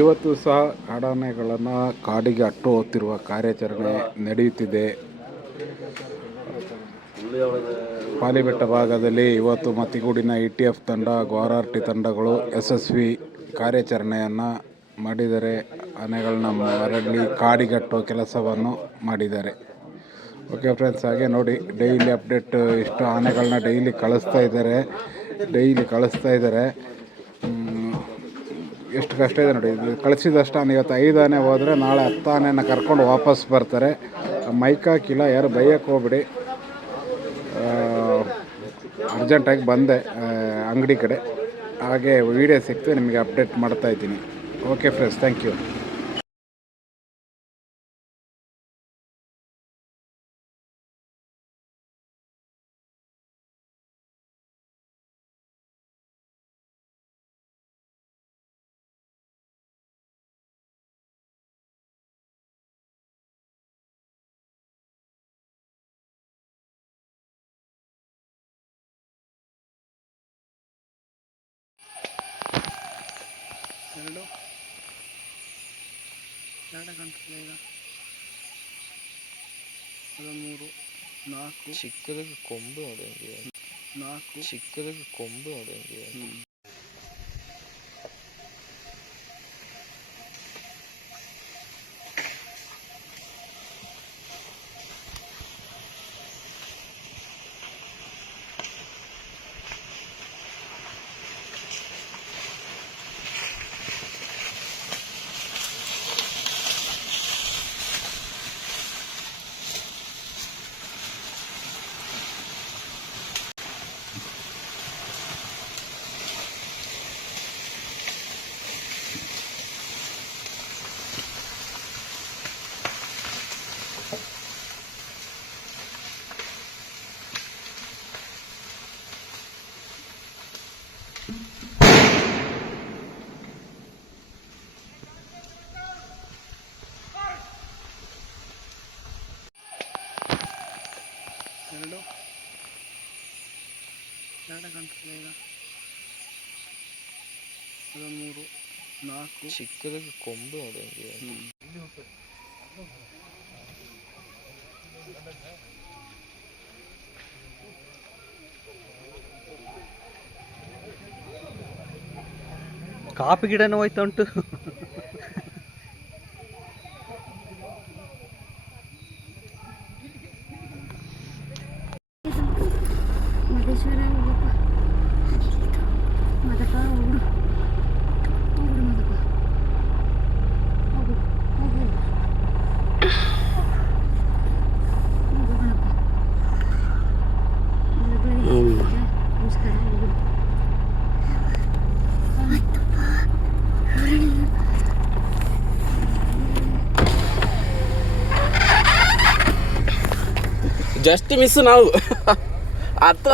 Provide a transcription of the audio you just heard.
ಇವತ್ತು ಸಹ ಕಾಡಾನೆಗಳನ್ನು ಕಾಡಿಗೆ ಅಟ್ಟು ಹೋಗ್ತಿರುವ ಕಾರ್ಯಾಚರಣೆ ನಡೆಯುತ್ತಿದೆ. ಪಾಲಿಬೆಟ್ಟ ಭಾಗದಲ್ಲಿ ಇವತ್ತು ಮತ್ತಿಗೂಡಿನ ETF ತಂಡ, GORRT ತಂಡಗಳು ಯಶಸ್ವಿ ಕಾರ್ಯಾಚರಣೆಯನ್ನು ಮಾಡಿದರೆ ಆನೆಗಳನ್ನ ಮರಳಿ ಕಾಡಿಗಟ್ಟುವ ಕೆಲಸವನ್ನು ಮಾಡಿದ್ದಾರೆ. ಓಕೆ ಫ್ರೆಂಡ್ಸ್, ಹಾಗೆ ನೋಡಿ ಡೈಲಿ ಅಪ್ಡೇಟ್ ಎಷ್ಟು ಆನೆಗಳನ್ನ ಡೈಲಿ ಕಳಿಸ್ತಾ ಇದ್ದಾರೆ. ಎಷ್ಟು ಕಷ್ಟ ಇದೆ ನೋಡಿ. ಕಳಿಸಿದಷ್ಟು ಆನೆ ಇವತ್ತು 5 ಆನೆ ಹೋದರೆ ನಾಳೆ 10 ಆನೆನ ಕರ್ಕೊಂಡು ವಾಪಸ್ ಬರ್ತಾರೆ. ಮೈಕ್ ಹಾಕಿಲ್ಲ, ಯಾರು ಬೈಯಕ್ಕೆ ಹೋಗ್ಬಿಡಿ. ಅರ್ಜೆಂಟಾಗಿ ಬಂದೆ ಅಂಗಡಿ ಕಡೆ, ಹಾಗೆ ವೀಡಿಯೋ ಸಿಕ್ತು ನಿಮಗೆ ಅಪ್ಡೇಟ್ ಮಾಡ್ತಾಯಿದ್ದೀನಿ. Okay friends, thank you. ಎರಡು ಗಂಟೆ ಈಗ 13 4 ಚಿಕ್ಕದಾಗಿ ಕೊಂಬು ನೋಡಂಗೆ 4 ಚಿಕ್ಕದಾಗಿ ಕೊಂಬು ನೋಡಂಗೆ. ಎರಡು ಗಂಟೆ ಈಗ 13 4 ಚಿಕ್ಕದಾಗಿ ಕೊಂಬು ನೋಡಂಗೆ. ಕಾಫಿ ಗಿಡನೂ ಹೋಯ್ತಾ ಉಂಟು. ಜಸ್ಟ್ ಮಿಸ್ ನಾವು ಹತ್ರ